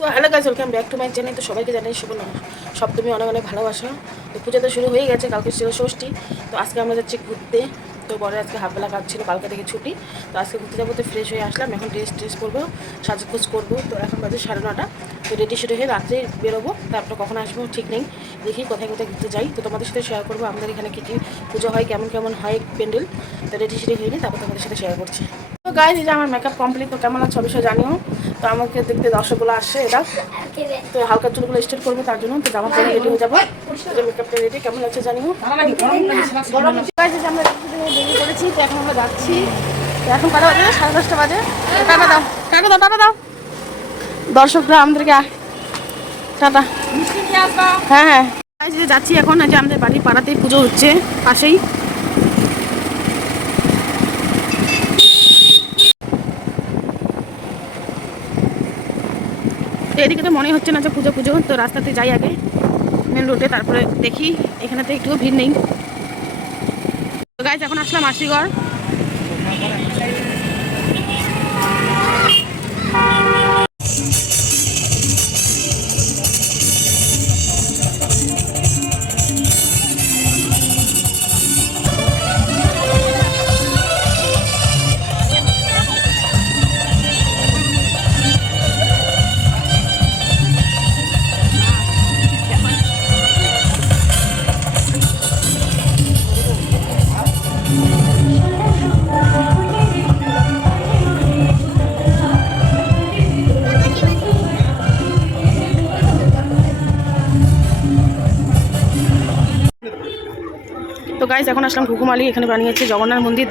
তো hello guys, welcome back to my channel. তো সবাইকে জানাই শুভ সপ্তমী অনেক অনেক ভালোবাসা। তো পুজো তো শুরু হয়ে গেছে, কালকে ছিল ষষ্ঠী। তো আজকে আমরা যাচ্ছি ঘুরতে। তো বড় আজকে হাফবেলা কাজ ছিল, কালকে থেকে ছুটি। তো আজকে ঘুরতে যাবো, তো ফ্রেশ হয়ে আসলাম। এখন ড্রেস করবো, সাজগোজ করবো। তো এখন বাজে 9:30। তো রেডি সেডি হয়ে রাত্রে বেরোবো। তারপর কখন আসবো ঠিক নেই, দেখি কোথায় কোথায় ঘুরতে যাই। তো তোমাদের সাথে শেয়ার করবো আমাদের এখানে কী কী পুজো হয়, কেমন কেমন হয় প্যান্ডেল। তো রেডি সেডি হয়ে নিই, তারপর তোমাদের সাথে শেয়ার করছি। তো গাইস, এই যে আমার মেকআপ কমপ্লিট। তো কেমন আছে অবশ্যই জানিও। তো আমাকে দেখতে দর্শকগুলো আসছে, এটা তো হালকা চুলগুলো স্ট্রেট করবো, তার জন্য তো জামা পরে রেডি হয়ে যাবো। মেকআপটা রেডি, কেমন আছে জানিও। আমরা বেরিয়ে পড়েছি। তো এখন আমরা যাচ্ছি। তো এখন কটা বাজে? 10:30 বাজে। টাটা দাও, টাটা দাও, টাটা দাও দর্শকরা আমাদেরকে। টাটা। হ্যাঁ হ্যাঁ, যাচ্ছি এখন। আজ আমাদের বাড়ির পাড়াতেই পুজো হচ্ছে, পাশেই। তো এদিকে তো মনে হচ্ছে না যে পুজো পুজো। তো রাস্তাতে যাই আগে মেন রোডে, তারপরে দেখি। এখানেতে একটুও ভিড় নেই। তো গাইজ, এখন আসলাম আশিগড়। তো গাইজ, এখন আসলাম ঘুঘুমালি। এখানে বানিয়েছে জগন্নাথ মন্দির,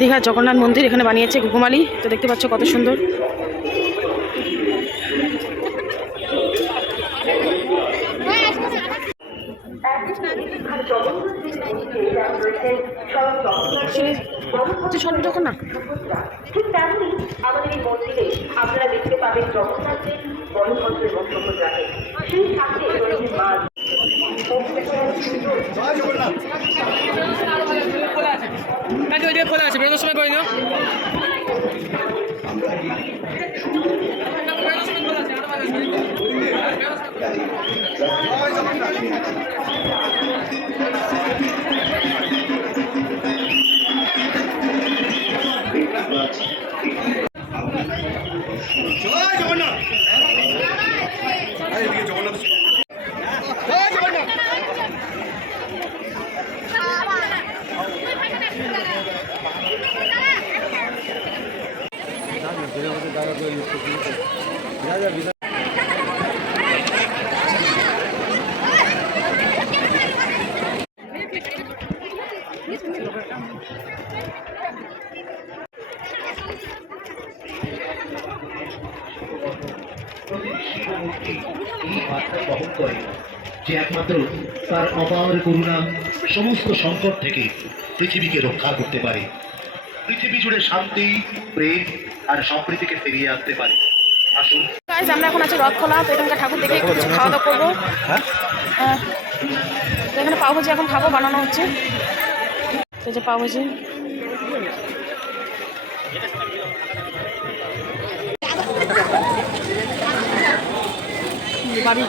দীঘার জগন্নাথ মন্দির এখানে বানিয়েছে ঘুঘুমালি। তো দেখতে পাচ্ছ কত সুন্দর। সব যখন না ঠিক তেমনি আমাদের এই মন্দিরে আপনারা দেখতে পাবেন জগন্নাথের বলভদ্রের বক্তব্য রাখে। সেই সাথে রয়েছে মা। খোলা আছে, বেরোনোর সময় করে নিও। যে একমাত্র তার অপার করুণা সমস্ত সংকট থেকে পৃথিবীকে রক্ষা করতে পারে, পৃথিবী জুড়ে শান্তি, প্রেম আর সম্প্রীতিকে ফিরিয়ে আনতে পারে। আসুন গাইজ, আমরা এখন আছি রথখোলা। তো এখানকার ঠাকুর দেখে একটু কিছু খাওয়া দাওয়া করবো। তো এখানে পাওভাজি এখন খাবো, বানানো হচ্ছে। তো যে পাওভাজি, বাড়ি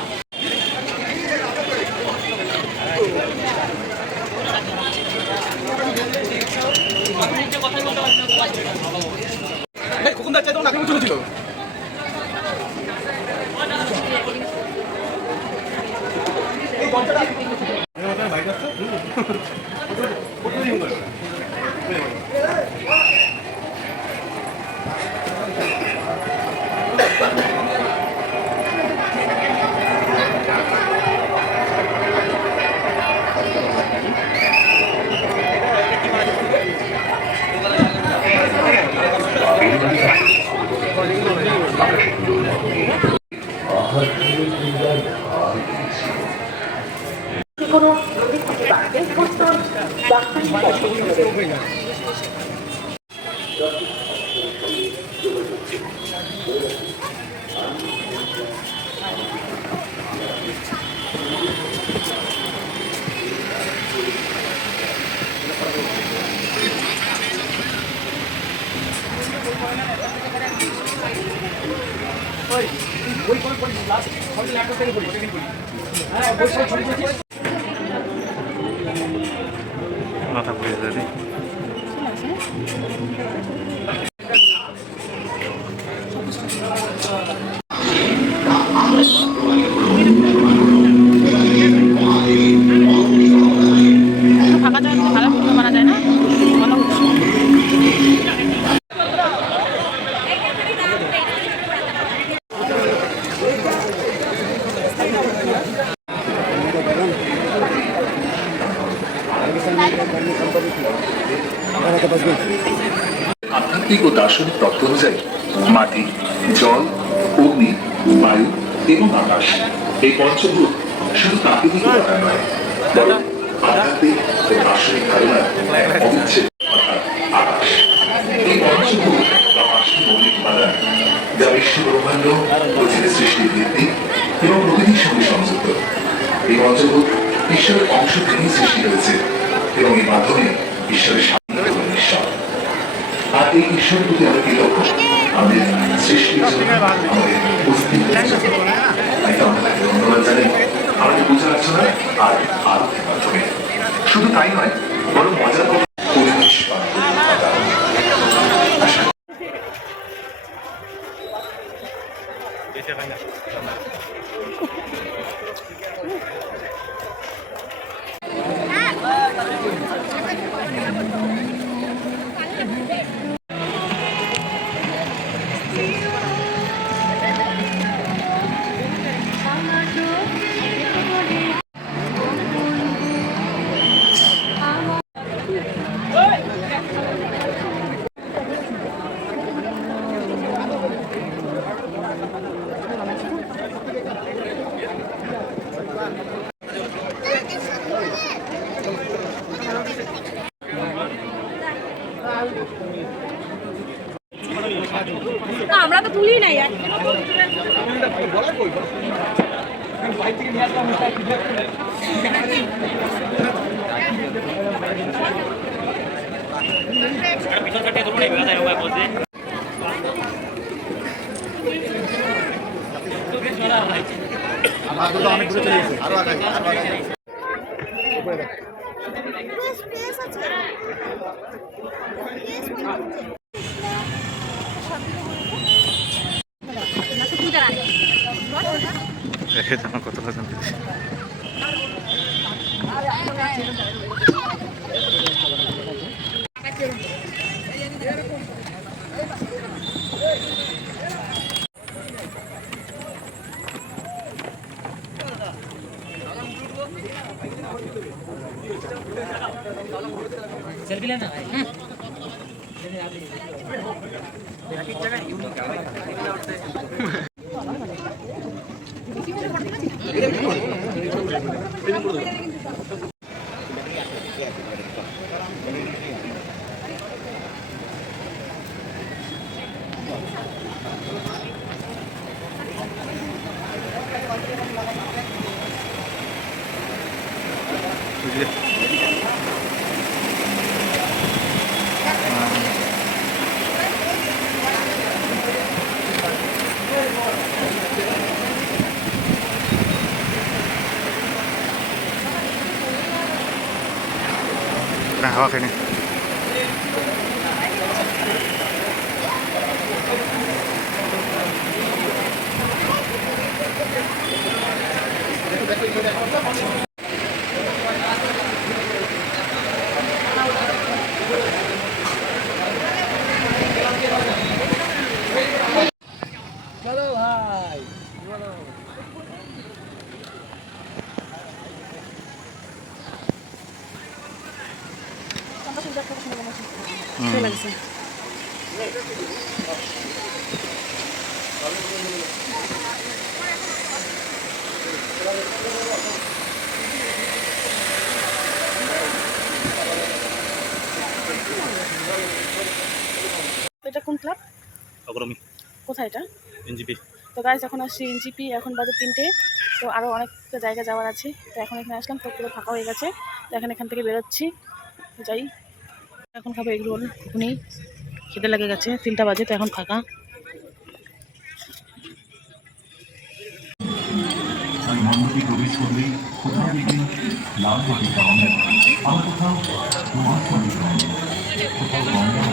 কোনো নদীর থেকে বাড়তে মাথা পুড়িয়ে দেবে। ফাঁকা জায়গায় ভালো ভিডিও বানা যায় না, ভালো হচ্ছে। আধ্যাত্মিক ও দার্শনিক তত্ত্ব অনুযায়ী মাটি, জল, অগ্নি, বায়ু এবং আকাশ এই পঞ্চভূত শুধু প্রাকৃতিক উপাদান নয়, বরং আধ্যাত্মিক ও দার্শনিক ধারণার এক অবিচ্ছেদ্য অর্থাৎ আকাশ। এই পঞ্চভূত বা পাঁচটি মৌলিক উপাদান যা বিশ্ব ব্রহ্মাণ্ড ও জীবের সৃষ্টির ভিত্তি এবং প্রকৃতির সঙ্গে সংযুক্ত। এই পঞ্চভূত ঈশ্বরের অংশ থেকেই সৃষ্টি হয়েছে এবং এর মাধ্যমে ঈশ্বরের শান্তি এবং ঈশ্বর। আর এই ঈশ্বরের প্রতি আমরা কৃতজ্ঞ আমাদের সৃষ্টির জন্য, আমাদের অস্তিত্বের জন্য। তাই তো আমরা তাকে ধন্যবাদ জানাই আমাদের পূজা অর্চনা আর আরতির মাধ্যমে। শুধু তাই নয়, বরং মজার কথা পরিবেশ আমরা তো তুলি নাই আর অনেক দূরে চলে গেছে, আরো আগাই রেখে জানো কত পর্যন্ত सेल्फी लेना है হাওয়া খাইনি चलो भाई লাগছে। এটা কোন ক্লাব? অগ্রমী কোথায় এটা? এনজিপি। তো গাইস এখন আসছি এনজিপি, এখন বাজে 3টে। তো আরও অনেকটা জায়গা যাওয়ার আছে, তো এখন এখানে আসলাম, তো পুরো ফাঁকা হয়ে গেছে। তো এখান থেকে বেরোচ্ছি, যাই। এখন খাবো এগ রোল, ঘুগনি, খেতে লেগে গেছে। 3টা বাজে, তো এখন ফাঁকা। অন্যটি প্রবেশ করলেই কোথাও দেখি লাল বটে রং, আবার কোথাও কুমার সঙ্গে রং, কোথাও গঙ্গা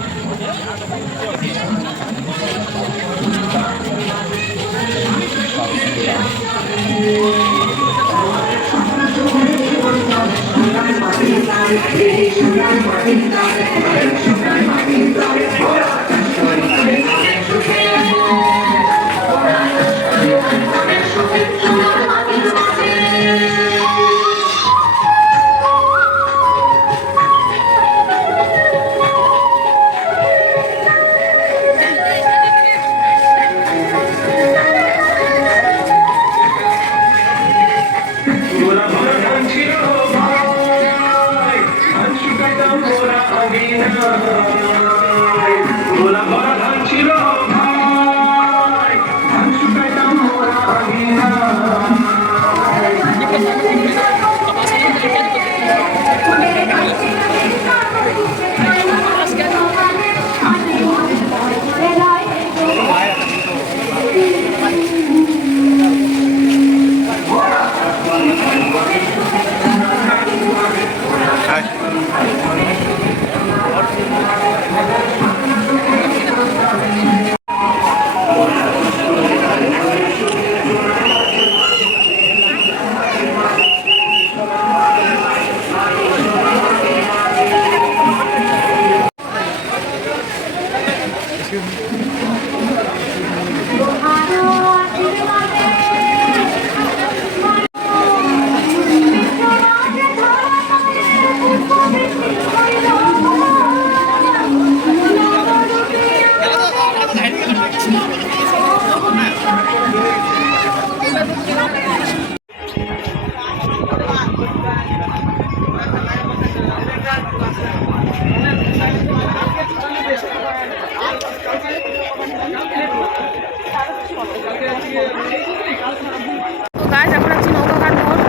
তো গাছ এখন আছি নৌকাঘাট মোড়।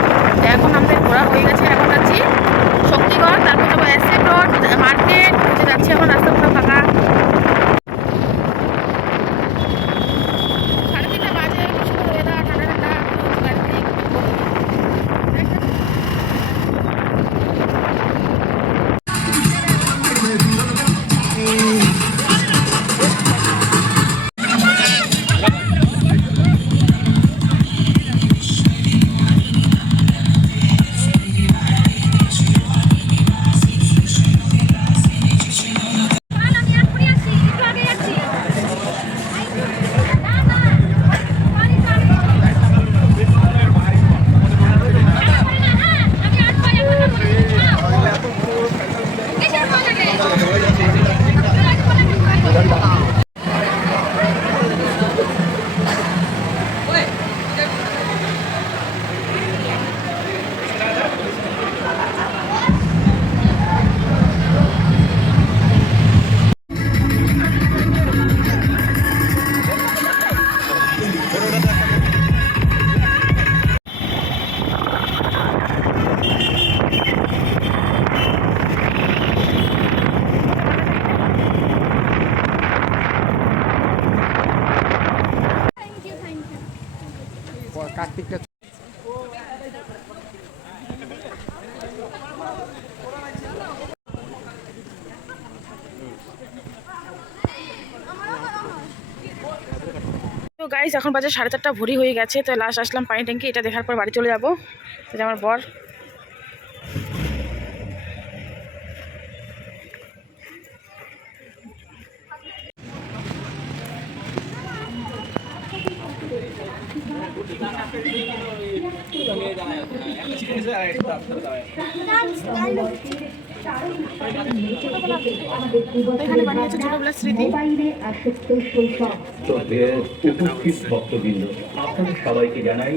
এখন আমাদের ঘোরা হয়ে গেছে, এখন যাচ্ছি শক্তিগড়, তারপর যাবো এসএ রোড মার্কেট, যাচ্ছি এখন রাস্তা পুরো ফাঁকা। 3:30 বাজে, সুন্দর ওয়েদার, ঠান্ডা ঠান্ডা গাড়ি থেকে আমি এক্ষুনি আসছি, একটু আগে যাচ্ছি। না না পানি পানি আমি আসবো এখন। কিসের মজা রে? কার্তিকটা তো গাইস এখন বাজে 4:30 ভোরই হয়ে গেছে। তো লাস্ট আসলাম পানি ট্যাঙ্কি, এটা দেখার পর বাড়ি চলে যাবো। এটা আমার বর। এখানে বানিয়েছে ছোটবেলার স্মৃতি। উপস্থিত ভক্তবৃন্দ, আপনাদের সবাইকে জানাই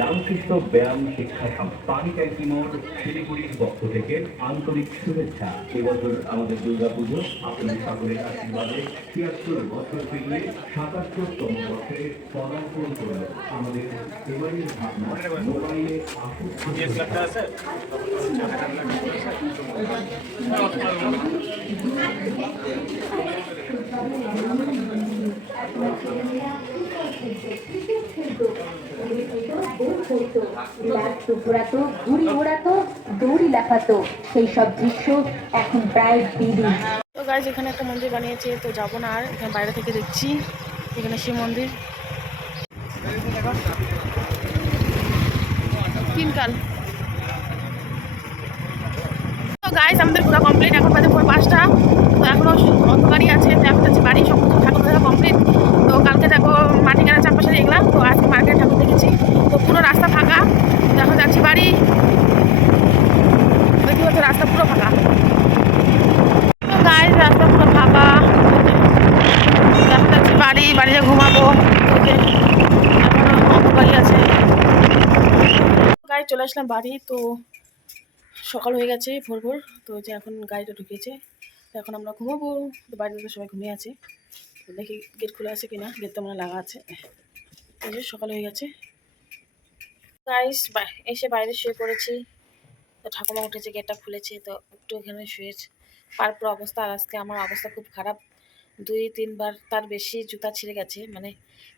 রামকৃষ্ণ ব্যায়াম শিক্ষা সংস্থা পানি ট্যাঙ্কি মোড় শিলিগুড়ির পক্ষ থেকে আন্তরিক শুভেচ্ছা। এবছর আমাদের দুর্গাপুজো আপনাদের সকলের আশীর্বাদে ৭৩ বছর পেরিয়ে ৭৭তম বছরে পদার্পণ করল। আমাদের এবারের ভাবনা মোবাইলে আসুন করতো, ল্যাপটপ ঘোরাতো, ঘুড়ি ওড়াতো, দড়ি লাফাতো, সেই সব দৃশ্য এখন প্রায় বিলীন। তো গাইজ এখানে একটা মন্দির বানিয়েছে, তো যাবো না আর, এখানে বাইরে থেকে দেখছি এখানে শিব মন্দির তিনকাল। তো গাইজ আমাদের পুরো কমপ্লিট, এখন বাজে ভোর 5টা, তো এখনও অন্ধকারই আছে। তো এখন যাচ্ছি বাড়ি, সব কিছু ঠাকুর দেখা কমপ্লিট। তো কালকে যাবো মাটিকানা চারপাশে দেখলাম, তো আজকে মার্কেট ঠাকুর দেখেছি, তো পুরো রাস্তা ফাঁকা। তো এখন যাচ্ছি বাড়ি, দেখি হচ্ছে রাস্তা পুরো ফাঁকা। তো গাইজ রাস্তা পুরো ফাঁকা, এখন যাচ্ছি বাড়ি, বাড়িতে ঘুমাবো। অন্ধকারই আছে। গাড়ি চলে আসলাম বাড়ি, তো সকাল হয়ে গেছে ভোর ভোর। তো যে এখন গাড়িটা ঢুকিয়েছে, তো এখন আমরা ঘুমাবো। তো বাড়িতে তো সবাই ঘুমিয়ে আছে, তো দেখি গেট খুলে আছে কিনা, গেট তো মানে লাগা আছে। এই যে সকাল হয়ে গেছে গাইস, এসে বাইরে শুয়ে পড়েছি। তো ঠাকুমা উঠেছে, গেটটা খুলেছে, তো একটু এখানে শুয়েছে। পারপুর অবস্থা, আর আজকে আমার অবস্থা খুব খারাপ। 2-3 বার তার বেশি জুতা ছিঁড়ে গেছে। মানে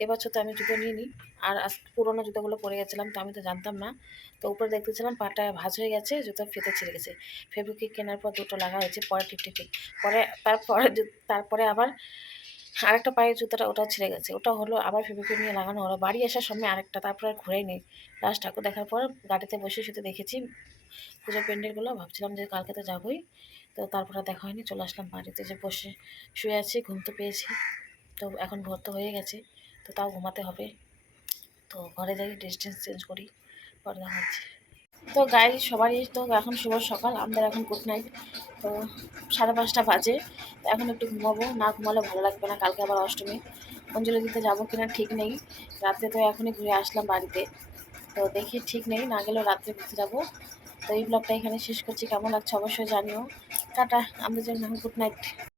এবছর তো আমি জুতো নিইনি, আর পুরোনো জুতোগুলো পরে গেছিলাম, তো আমি তো জানতাম না। তো উপরে দেখতেছিলাম পাটা ভাঁজ হয়ে গেছে, জুতো ফেটে ছিঁড়ে গেছে। ফেব্রিক কেনার পর 2টো লাগা হয়েছে, পরে ঠিক পরে তারপরে আবার আরেকটা পায়ের জুতোটা ওটাও ছিঁড়ে গেছে, ওটা হলো আবার ফেব্রিক নিয়ে লাগানো হলো। বাড়ি আসার সময় আরেকটা, তারপরে আর ঘুরেই নেই। লাস্ট ঠাকুর দেখার পর গাড়িতে বসে শুতে দেখেছি পুজোর প্যান্ডেলগুলো, ভাবছিলাম যে কালকে তো যাবোই। তো তারপরে দেখা হয়নি, চলে আসলাম বাড়িতে, যে বসে শুয়ে আছি, ঘুম তো পেয়েছি। তো এখন ভোর তো হয়ে গেছে, তো তাও ঘুমাতে হবে। তো ঘরে যাই, ড্রেস চেঞ্জ করি, পরে দেখা হচ্ছে। তো গাই সবারই তো এখন শুভ সকাল, আমাদের এখন গুড নাইট। তো 5:30 বাজে, তো এখন একটু ঘুমাবো, না ঘুমালে ভালো লাগবে না। কালকে আবার অষ্টমী, অঞ্জলি দিতে যাবো কিনা ঠিক নেই। রাতে তো এখনই ঘুরে আসলাম বাড়িতে, তো দেখি ঠিক নেই, না গেলেও রাত্রে ঘুরতে যাবো। তো এই ব্লগটা এখানে শেষ করছি, কেমন লাগছে অবশ্যই জানিও। টাটা, আমাদের জন্য গুড নাইট।